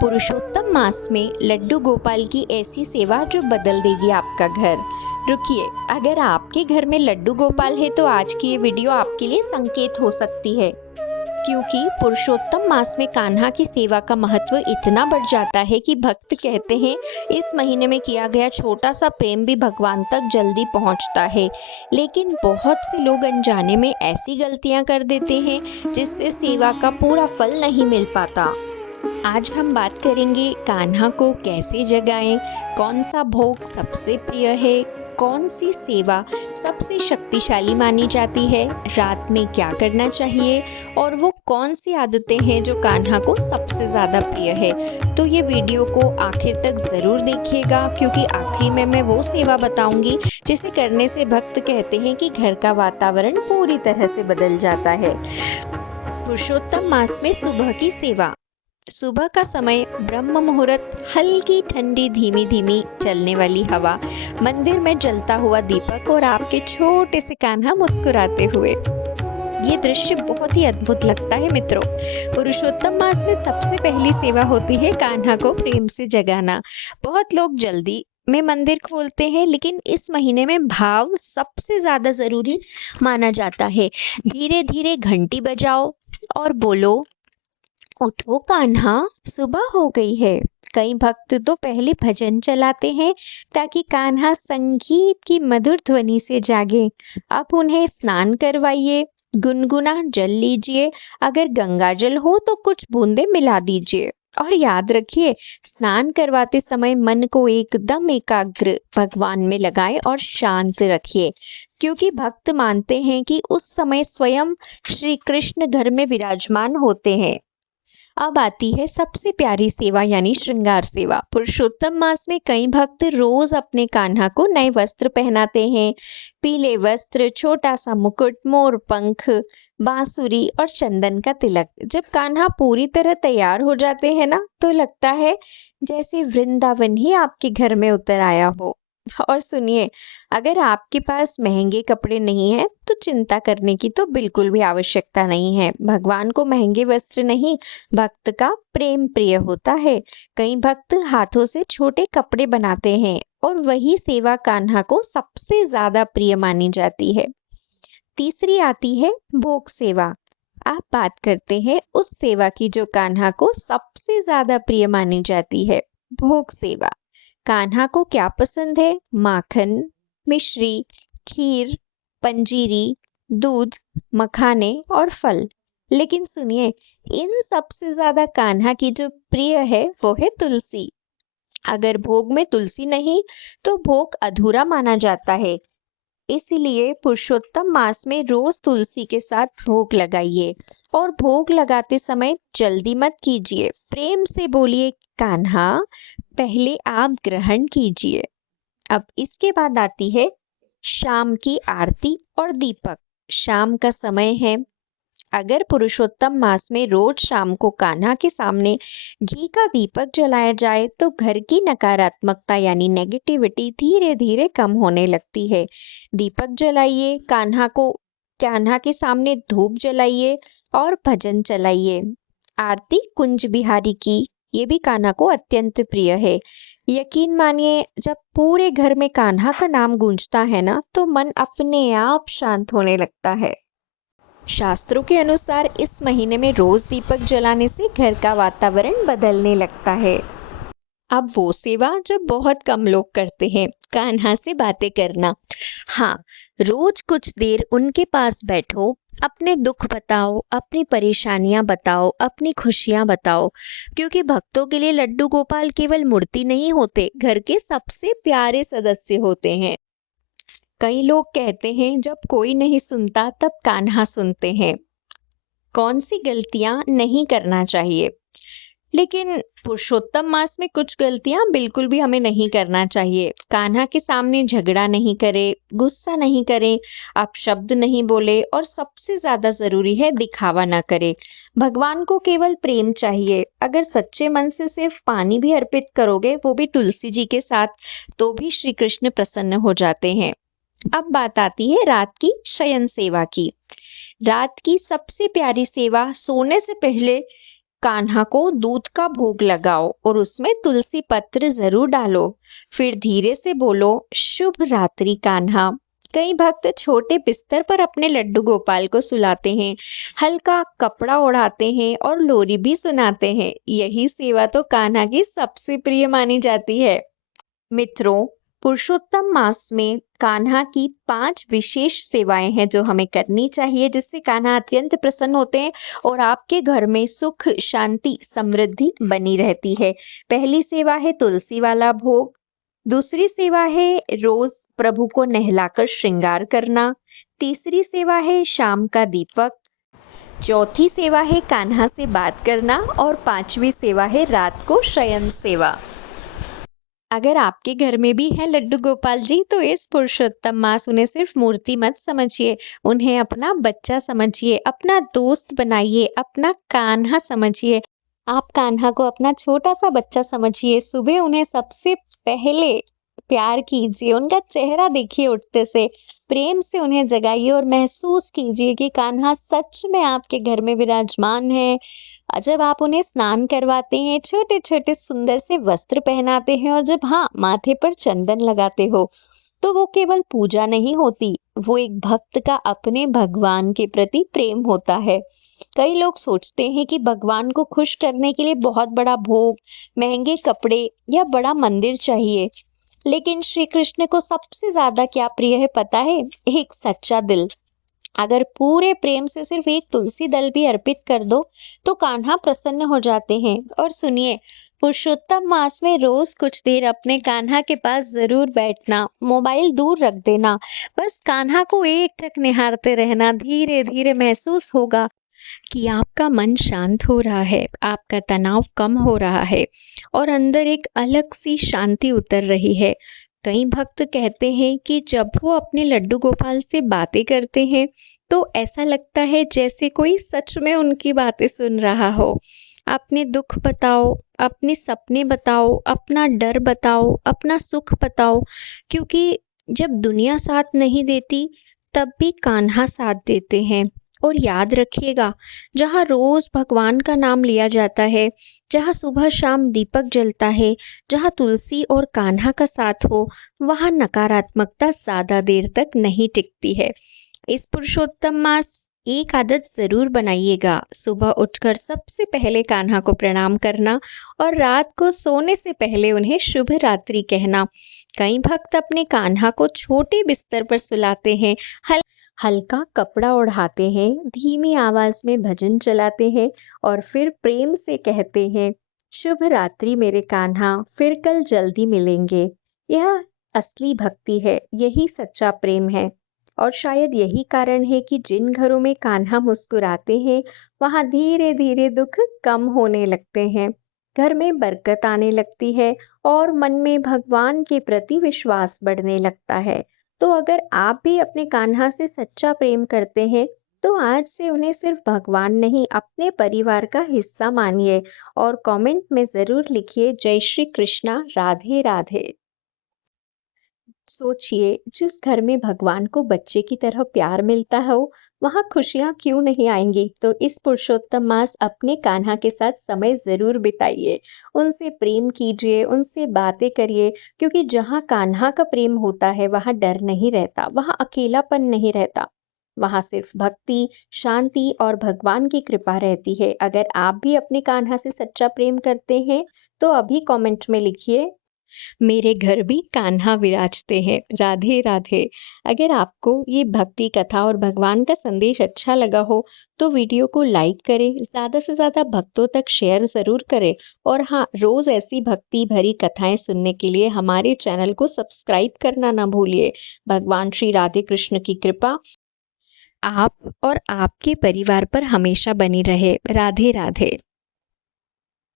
पुरुषोत्तम मास में लड्डू गोपाल की ऐसी सेवा जो बदल देगी आपका घर। रुकिए, अगर आपके घर में लड्डू गोपाल है तो आज की ये वीडियो आपके लिए संकेत हो सकती है, क्योंकि पुरुषोत्तम मास में कान्हा की सेवा का महत्व इतना बढ़ जाता है कि भक्त कहते हैं इस महीने में किया गया छोटा सा प्रेम भी भगवान तक जल्दी पहुंचता है। लेकिन बहुत से लोग अनजाने में ऐसी गलतियां कर देते हैं जिससे सेवा का पूरा फल नहीं मिल पाता। आज हम बात करेंगे कान्हा को कैसे जगाएं, कौन सा भोग सबसे प्रिय है, कौन सी सेवा सबसे शक्तिशाली मानी जाती है, रात में क्या करना चाहिए और वो कौन सी आदतें हैं जो कान्हा को सबसे ज़्यादा प्रिय है। तो ये वीडियो को आखिर तक ज़रूर देखिएगा, क्योंकि आखिरी में मैं वो सेवा बताऊंगी जिसे करने से भक्त कहते हैं कि घर का वातावरण पूरी तरह से बदल जाता है। पुरुषोत्तम मास में सुबह की सेवा। सुबह का समय, ब्रह्म मुहूर्त, हल्की ठंडी धीमी धीमी चलने वाली हवा, मंदिर में जलता हुआ दीपक और आपके छोटे से कान्हा मुस्कुराते हुए, ये दृश्य बहुत ही अद्भुत लगता है मित्रों। पुरुषोत्तम मास में सबसे पहली सेवा होती है कान्हा को प्रेम से जगाना। बहुत लोग जल्दी में मंदिर खोलते हैं, लेकिन इस महीने में भाव सबसे ज्यादा जरूरी माना जाता है। धीरे धीरे घंटी बजाओ और बोलो, उठो कान्हा, सुबह हो गई है। कई भक्त तो पहले भजन चलाते हैं ताकि कान्हा संगीत की मधुर ध्वनि से जागे। अब उन्हें स्नान करवाइए, गुनगुना जल लीजिए, अगर गंगा जल हो तो कुछ बूंदे मिला दीजिए। और याद रखिए, स्नान करवाते समय मन को एकदम एकाग्र भगवान में लगाएं और शांत रखिए, क्योंकि भक्त मानते हैं कि उस समय स्वयं श्री कृष्ण घर में विराजमान होते हैं। अब आती है सबसे प्यारी सेवा यानी श्रृंगार सेवा। पुरुषोत्तम मास में कई भक्त रोज अपने कान्हा को नए वस्त्र पहनाते हैं। पीले वस्त्र, छोटा सा मुकुट, मोर पंख, बांसुरी और चंदन का तिलक। जब कान्हा पूरी तरह तैयार हो जाते हैं ना, तो लगता है जैसे वृंदावन ही आपके घर में उतर आया हो। और सुनिए, अगर आपके पास महंगे कपड़े नहीं हैं तो चिंता करने की तो बिल्कुल भी आवश्यकता नहीं है। भगवान को महंगे वस्त्र नहीं, भक्त का प्रेम प्रिय होता है। कई भक्त हाथों से छोटे कपड़े बनाते हैं और वही सेवा कान्हा को सबसे ज्यादा प्रिय मानी जाती है। तीसरी आती है भोग सेवा। आप बात करते हैं उस सेवा की जो कान्हा को सबसे ज्यादा प्रिय मानी जाती है, भोग सेवा। कान्हा को क्या पसंद है? माखन, मिश्री, खीर, पंजीरी, दूध, मखाने और फल। लेकिन सुनिए, इन सबसे ज्यादा कान्हा की जो प्रिय है वो है तुलसी। अगर भोग में तुलसी नहीं तो भोग अधूरा माना जाता है। इसीलिए पुरुषोत्तम मास में रोज तुलसी के साथ भोग लगाइए, और भोग लगाते समय जल्दी मत कीजिए। प्रेम से बोलिए, कान्हा पहले आप ग्रहण कीजिए। अब इसके बाद आती है शाम की आरती और दीपक। शाम का समय है। अगर पुरुषोत्तम मास में रोज शाम को कान्हा के सामने घी का दीपक जलाया जाए तो घर की नकारात्मकता यानी नेगेटिविटी धीरे धीरे कम होने लगती है। दीपक जलाइए, कान्हा के सामने धूप जलाइए और भजन चलाइए। आरती कुंज बिहारी की, ये भी कान्हा को अत्यंत प्रिय है। यकीन मानिए, जब पूरे घर में कान्हा का नाम गूंजता है ना, तो मन अपने आप शांत होने लगता है। शास्त्रों के अनुसार इस महीने में रोज दीपक जलाने से घर का वातावरण बदलने लगता है। अब वो सेवा जो बहुत कम लोग करते हैं, कान्हा से बातें करना। हाँ, रोज कुछ देर उनके पास बैठो, अपने दुख बताओ, अपनी परेशानियां बताओ, अपनी खुशियां बताओ, क्योंकि भक्तों के लिए लड्डू गोपाल केवल मूर्ति नहीं होते, घर के सबसे प्यारे सदस्य होते हैं। कई लोग कहते हैं जब कोई नहीं सुनता तब कान्हा सुनते हैं। कौन सी गलतियां नहीं करना चाहिए? लेकिन पुरुषोत्तम मास में कुछ गलतियां बिल्कुल भी हमें नहीं करना चाहिए। कान्हा के सामने झगड़ा नहीं करे, गुस्सा नहीं करे, अपशब्द नहीं बोले, और सबसे ज्यादा जरूरी है दिखावा ना करे। भगवान को केवल प्रेम चाहिए। अगर सच्चे मन से सिर्फ पानी भी अर्पित करोगे, वो भी तुलसी जी के साथ, तो भी श्री कृष्ण प्रसन्न हो जाते हैं। अब बात आती है रात की शयन सेवा की। रात की सबसे प्यारी सेवा सोने से पहले कान्हा को दूध का भोग लगाओ और उसमें तुलसी पत्र जरूर डालो। फिर धीरे से बोलो, शुभ रात्रि कान्हा। कई भक्त छोटे बिस्तर पर अपने लड्डू गोपाल को सुलाते हैं, हल्का कपड़ा ओढ़ाते हैं और लोरी भी सुनाते हैं। यही सेवा तो कान्हा की सबसे प्रिय मानी जाती है। मित्रों, पुरुषोत्तम मास में कान्हा की 5 विशेष सेवाएं हैं जो हमें करनी चाहिए, जिससे कान्हा अत्यंत प्रसन्न होते हैं और आपके घर में सुख, शांति, समृद्धि बनी रहती है। पहली सेवा है तुलसी वाला भोग। दूसरी सेवा है रोज प्रभु को नहलाकर श्रृंगार करना। तीसरी सेवा है शाम का दीपक। चौथी सेवा है कान्हा से बात करना और 5वीं सेवा है रात को शयन सेवा। अगर आपके घर में भी है लड्डू गोपाल जी, तो इस पुरुषोत्तम मास उन्हें सिर्फ मूर्ति मत समझिए, उन्हें अपना बच्चा समझिए, अपना दोस्त बनाइए, अपना कान्हा समझिए। आप कान्हा को अपना छोटा सा बच्चा समझिए। सुबह उन्हें सबसे पहले प्यार कीजिए, उनका चेहरा देखिए उठते से, प्रेम से उन्हें जगाइए और महसूस कीजिए कि कान्हा सच में आपके घर में विराजमान है। जब आप उन्हें स्नान करवाते हैं, छोटे छोटे सुंदर से वस्त्र पहनाते हैं और जब माथे पर चंदन लगाते हो, तो वो केवल पूजा नहीं होती, वो एक भक्त का अपने भगवान के प्रति प्रेम होता है। कई लोग सोचते हैं कि भगवान को खुश करने के लिए बहुत बड़ा भोग, महंगे कपड़े या बड़ा मंदिर चाहिए, लेकिन श्री कृष्ण को सबसे ज्यादा क्या प्रिय है पता है? एक सच्चा दिल। अगर पूरे प्रेम से सिर्फ एक तुलसी दल भी अर्पित कर दो, तो कान्हा प्रसन्न हो जाते हैं। और सुनिए, पुरुषोत्तम मास में रोज कुछ देर अपने कान्हा के पास जरूर बैठना, मोबाइल दूर रख देना, बस कान्हा को एकटक निहारते रहना। धीरे धीरे महसूस होगा कि आपका मन शांत हो रहा है, आपका तनाव कम हो रहा है और अंदर एक अलग सी शांति उतर रही है। कई भक्त कहते हैं कि जब वो अपने लड्डू गोपाल से बातें करते हैं, तो ऐसा लगता है जैसे कोई सच में उनकी बातें सुन रहा हो। अपने दुख बताओ, अपने सपने बताओ, अपना डर बताओ, अपना सुख बताओ, क्योंकि जब दुनिया साथ नहीं देती, तब भी कान्हा साथ देते हैं। और याद रखिएगा, जहाँ रोज भगवान का नाम लिया जाता है, जहाँ सुबह शाम दीपक जलता है, जहाँ तुलसी और कान्हा का साथ हो, वहाँ नकारात्मकता ज्यादा देर तक नहीं टिकती है। इस पुरुषोत्तम मास एक आदत जरूर बनाइएगा, सुबह उठकर सबसे पहले कान्हा को प्रणाम करना और रात को सोने से पहले उन्हें शुभ रात्रि कहना। कई भक्त अपने कान्हा को छोटे बिस्तर पर सुलाते हैं, हल्का कपड़ा ओढ़ाते हैं, धीमी आवाज में भजन चलाते हैं और फिर प्रेम से कहते हैं, शुभ रात्रि मेरे कान्हा, फिर कल जल्दी मिलेंगे। यह असली भक्ति है, यही सच्चा प्रेम है। और शायद यही कारण है कि जिन घरों में कान्हा मुस्कुराते हैं, वहां धीरे धीरे दुख कम होने लगते हैं, घर में बरकत आने लगती है और मन में भगवान के प्रति विश्वास बढ़ने लगता है। तो अगर आप भी अपने कान्हा से सच्चा प्रेम करते हैं, तो आज से उन्हें सिर्फ भगवान नहीं, अपने परिवार का हिस्सा मानिए और कमेंट में जरूर लिखिए, जय श्री कृष्णा, राधे राधे। सोचिए, जिस घर में भगवान को बच्चे की तरह प्यार मिलता हो, वहां खुशियां क्यों नहीं आएंगी। तो इस पुरुषोत्तम मास अपने कान्हा के साथ समय जरूर बिताइए, उनसे प्रेम कीजिए, उनसे बातें करिए, क्योंकि जहाँ कान्हा का प्रेम होता है, वहाँ डर नहीं रहता, वहाँ अकेलापन नहीं रहता, वहाँ सिर्फ भक्ति, शांति और भगवान की कृपा रहती है। अगर आप भी अपने कान्हा से सच्चा प्रेम करते हैं, तो अभी कमेंट में लिखिए, मेरे घर भी कान्हा विराजते हैं, राधे राधे। अगर आपको ये भक्ति कथा और भगवान का संदेश अच्छा लगा हो, तो वीडियो को लाइक करें, ज़्यादा से ज़्यादा भक्तों तक शेयर ज़रूर करें और हाँ, रोज़ ऐसी भक्ति भरी कथाएं सुनने के लिए हमारे चैनल को सब्सक्राइब करना ना भूलिए। भगवान श्री राधे कृष्ण की कृपा आप और आपके परिवार पर हमेशा बनी रहे। राधे राधे।